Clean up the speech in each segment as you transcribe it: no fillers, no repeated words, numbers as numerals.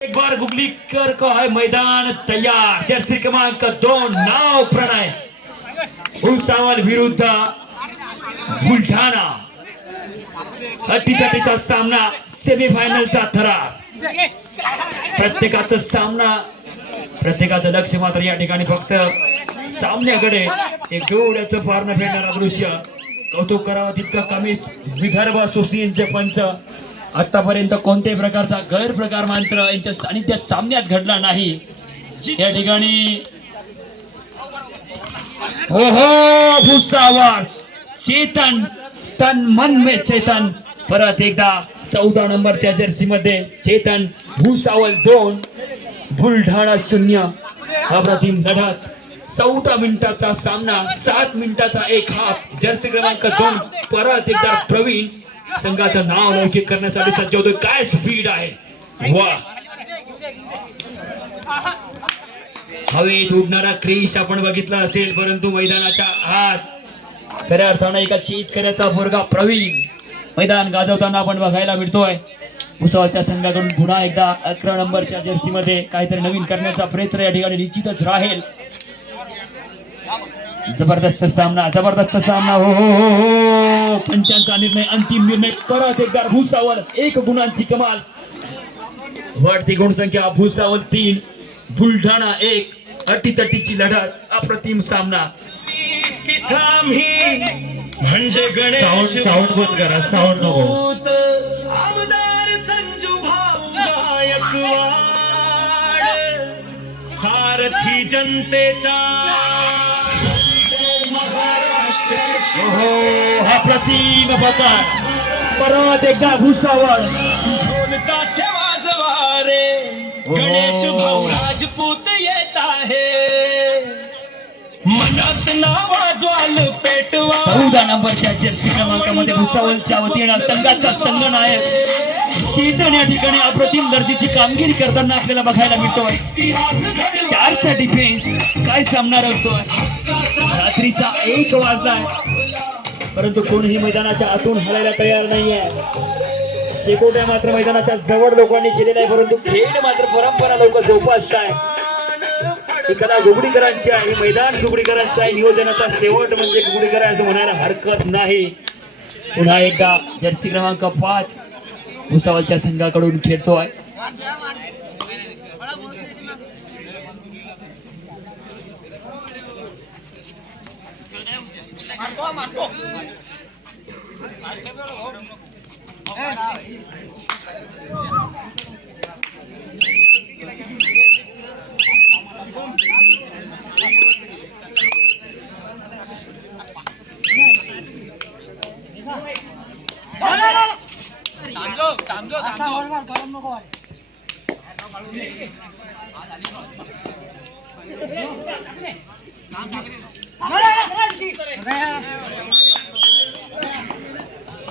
एक बार गुगलीकर का है मैदान तैयार। जर्सी क्रमांक 2 नाव प्रणय भुसावळ विरुद्ध बुलढाणा अटीतटीचा सामना सेमीफायनलचा थरार। प्रत्येकाचा सामना प्रत्येकाचं लक्ष मात्र या ठिकाणी फक्त सामन्याकडे। एक डोळ्याचं पारणं फेडणारा दृश्य कौतुक करावं तितकं कमीच। विदर्भ असोसिएशनचे पंच आतापर्यंत कोणत्याही प्रकारचा गैरप्रकार मात्र यांच्या सानिध्यात सामन्यात घडला नाही या ठिकाणी। हो हो भुसावळ चेतन तन मन में चेतन परत एकदा 14 नंबरच्या जर्सी मध्ये चेतन। भुसावळ 2 बुलढाणा 0। अप्रतिम लढत 14 मिनिटाचा सामना 7 मिनिटाचा एक हाफ। जर्सी क्रमांक 2 परत एकदा प्रवीण संघाचं नाव लौकिक करण्यासाठी सज्ज होतोय। काय स्पीड आहे वा। हवेत उडणारा क्रिश आपण बघितला असेल परंतु मैदानाच्या आत खऱ्या अर्थानं एका शेतकऱ्याचा पोरगा प्रवीण मैदान गाजवताना आपण बघायला मिळतोय। भुसावळच्या संघाकडून पुन्हा एकदा 11 नंबरच्या जर्सी मध्ये काहीतरी नवीन करण्याचा प्रयत्न या ठिकाणी निश्चितच राहील। जबरदस्त सामना हो हो हो हो। पंचांचा निर्णय अंतिम निर्णय परत एकदा भुसावळ 1 गुणांची कमाल। वाढती गुणसंख्या भुसावळ 3 बुलढाणा 1। अटीतटीची लढत अप्रतिम सामना। म्हणजे गणेश साऊंड बंद करा, साऊंड नको। आमदार संजू भाऊ गायकवाड सारथी जनतेचा हो हा प्रतिम प्रकार परत एकदा भुसावळ ढोलता शेवाजवा रे गणेश भाऊ राजपूत येत आहे मनात नावा ज्वाल पेटवा। 14 नंबरच्या जर्सी क्रमांकामध्ये भुसावळच्या वतीने संघाचा संघनायक चेतन या ठिकाणी अप्रतिम दर्जाची कामगिरी करताना आपल्याला बघायला मिळतोय। 4चा डिफेन्स काय सामना रंगतोय। रात्रीचा 1 वाजलाय परंतु कोणीही मैदानाच्या आतून हलायला तयार नाहीये। शेकोट्या मात्र मैदानाच्या जवळ लोकांनी केलेला आहे परंतु खेळ मात्र परंपरा लोक जोपासताय। ही कला गुगडीकरांची आहे, मैदान गुगडीकरांचं आहे। नियोजनाचा शेवट म्हणजे गुगडीकरांचं म्हणायला हरकत नाही। पुन्हा एकदा जर्सी क्रमांक 5 भुसावळच्या संघाकडून खेळतोय।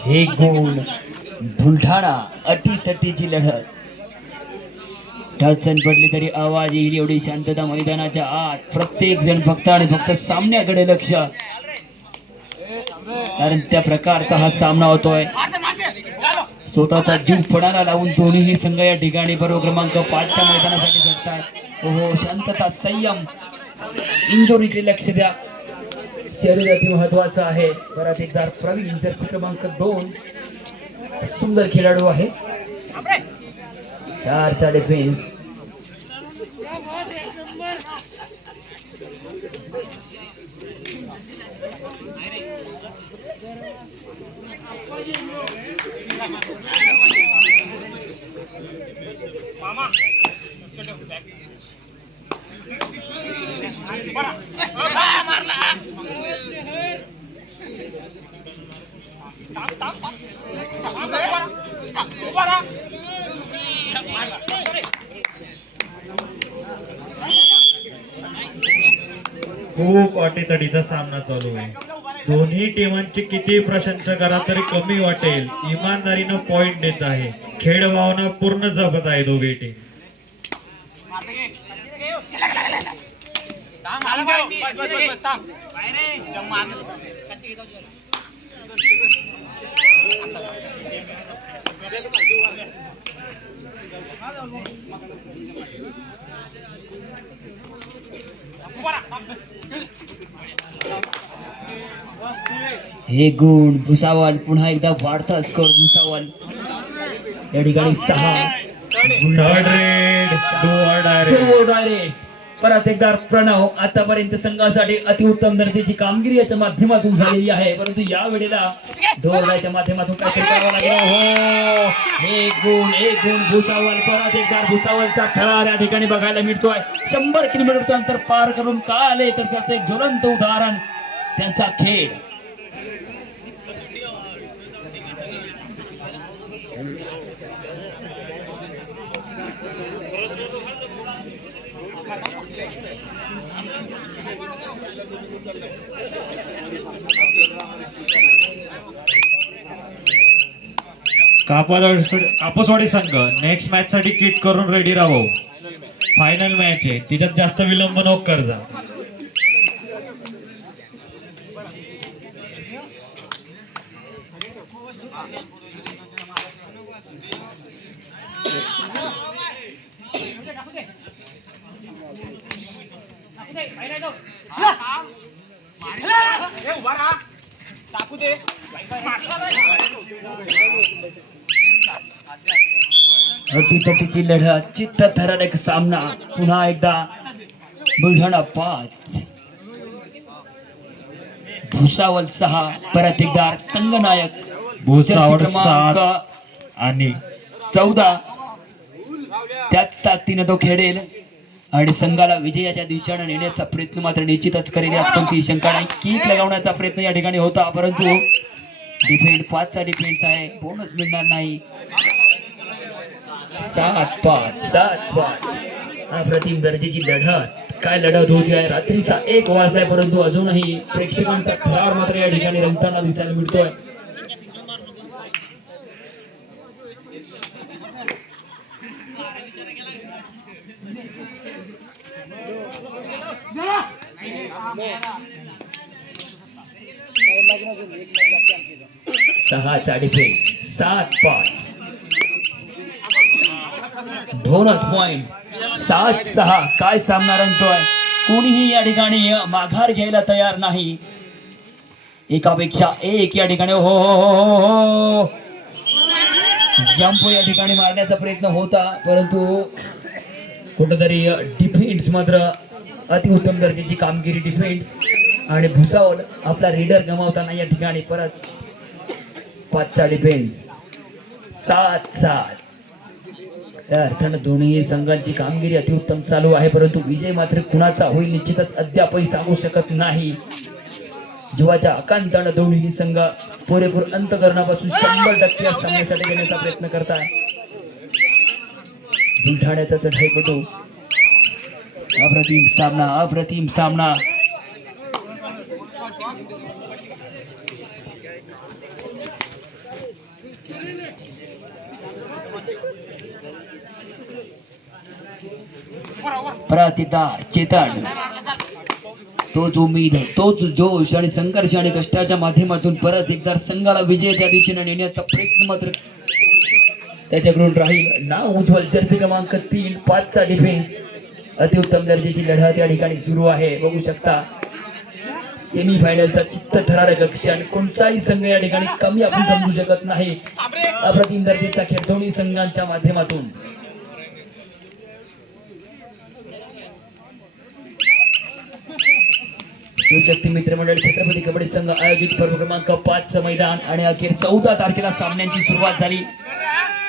एक गुण बुलढाणा अटीतटीची लढत। ढाचण पडली तरी आवाज येईल एवढी शांतता मैदानाच्या आत। प्रत्येक जण फक्त आणि फक्त सामन्याकडे लक्ष कारण त्या प्रकारचा हा सामना होतोय। स्वतःचा जीव पणाला लावून दोन्ही संघ या ठिकाणी बरोबर क्रमांक 5च्या मैदानासाठी झटतात। हो शांतता संयम इंजुरीकडे लक्ष द्या। शरीर अति महत्वाचं आहे। परत एकदा प्रवीण जर्सी क्रमांक 2 सुंदर खेळाडू आहे। 4चा डिफेन्स खूप अटीतटीचा सामना चालू आहे। दोन्ही टीमांचे किती प्रशंसा करा तरी कमी वाटेल। इमानदारीनं पॉइंट देत आहे। खेळ भावना पूर्ण जपत आहे दोघे टीम। हे गुण भुसावळ पुन्हा एकदा वाढता स्कोर भुसावळ या ठिकाणी 6 थर्ड रेड डायरेक्ट परत एकदा प्रणव आतापर्यंत संघासाठी अतिउत्तम दर्जाची कामगिरी याच्या माध्यमातून झालेली आहे, परंतु या वेळेला दोरड्याच्या माध्यमातून काहीतरी करावं लागलं. हो एक गुण भुसावळ. परत एकदा भुसावळचा थरार या ठिकाणी बघायला मिळतोय. 100 किलोमीटरचं अंतर पार करून का आले तर त्याचं एक ज्वलंत उदाहरण त्यांचा खेळ. कापूसवाडी संघ नेक्स्ट मॅच साठी किट करून रेडी राहो. फायनल मॅच आहे, तिच्यात जास्त विलंब नको करजा. अटीतटीची लढत, चित्तथरारक सामना. पुन्हा एकदा बुलढाणा 5 भुसावळ 6. परत एकदा संघनायक भुसावळ जर्सी क्रमांक 7 आणि 14 त्याच ताकदीने तो खेळेल आणि संघाला विजयाच्या दिशेने नेण्याचा प्रयत्न मात्र निश्चितच करेल, यात कोणतीही शंका नाही. किक लगावण्याचा प्रयत्न या ठिकाणी होता, परंतु डिफेंड 5चा डिफेंस आहे, बोनस मिळणार नाही. 7-5 अप्रतिम दर्जाची लढत. काय लढत होती आहे. रात्रीचा 1 वाजलाय, परंतु अजूनही प्रेक्षकांचा थरार मात्र या ठिकाणी रंगताना दिसायला मिळतोय. सहाचा डिफेंस. 7-5 bonus point. 7-6 काय सामना रंगतोय. कोणीही या ठिकाणी माघार घ्यायला तयार नाही. एकापेक्षा एक या ठिकाणी हो जंप या ठिकाणी मारण्याचा प्रयत्न होता, परंतु कुठंतरी डिफेन्स मात्र अतिउत्तम दर्जाची कामगिरी डिफेन्स. आणि भुसावळ आपला रीडर गमावताना या ठिकाणी परत 5चा डिफेन्स. 7-7 या अर्थानं दोन्ही संघांची कामगिरी अतिउत्तम चालू आहे, परंतु विजय मात्र कुणाचा होईल निश्चितच अद्यापही सांगू शकत नाही. जीवाच्या आकांतानं दोन्ही संघ पुरेपूर अंतकरणापासून 100% सामन्यासाठी घेण्याचा प्रयत्न करतात. बुलढाण्याचा चढाईपटू. अप्रतिम सामना. प्रतिदार चेतन, तोच उमेद, तोच जोश आणि संघर्ष आणि कष्टाच्या माध्यमातून परत एकदा संघाला विजयाच्या दिशेने नेण्याचा प्रयत्न मात्र त्याच्याकडून राहील. नाव उज्ज्वल. जर्सी क्रमांक 3 5चा डिफेन्स. अतिउत्तम दर्जाची लढत या ठिकाणी सुरू आहे. बघू शकता सेमी फायनलचा चित्तथरारक क्षण. कोणताही संघ या ठिकाणी कमी आपण समजू शकत नाही. अप्रतिम दर्जाचा खेळ दोन्ही संघांच्या माध्यमातून. शिवशक्ती मित्रमंडळ छत्रपती कबड्डी संघ आयोजित पर्व क्रमांक 5चं मैदान आणि अखेर 14 तारखेला सामन्यांची सुरुवात झाली.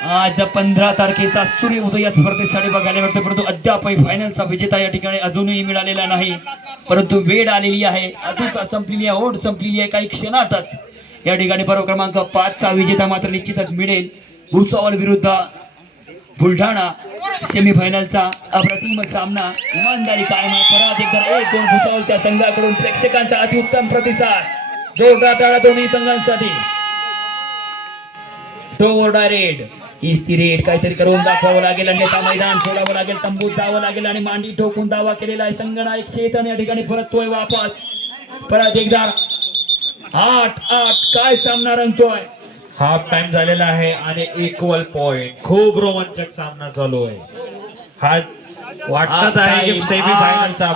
आज 15 तारखेचा सूर्योदय या स्पर्धेसाठी बघायला मिळतो, परंतु अद्यापही फायनलचा विजेता या ठिकाणी अजूनही मिळालेला नाही. परंतु वेळ आलेली आहे, अधूका संपलेली आहे, ओढ संपलेली आहे. काही क्षणातच या ठिकाणी पर्व क्रमांक 5चा विजेता मात्र निश्चितच मिळेल. भुसावळ विरुद्ध बुलढाणा सेमीफायनलचा अप्रतिम सामना. इमानदारी कायम आहे. परत एकदा 1-2 भुसावळच्या संघाकडून प्रेक्षकांचा अतिउत्तम प्रतिसाद. जोरदार टाळ्या दोन्ही संघांसाठी. डोर डायरेक्ट इस्ती रेड काहीतरी करून दाखवावं लागेल आणि आता मैदान सोडावं लागेल, तंबूत जावं लागेल आणि मांडी ठोकून दावा केलेला आहे संघनायक चेतन या ठिकाणी परततोय वापस. परत एकदा 8-8 काय सामना रंगतोय. हाफ टाइम झालेला आहे आणि इक्वल पॉइंट. खूप रोमांचक सामना चालू आहे. हा वाटत आहे की सेमी फायनलचा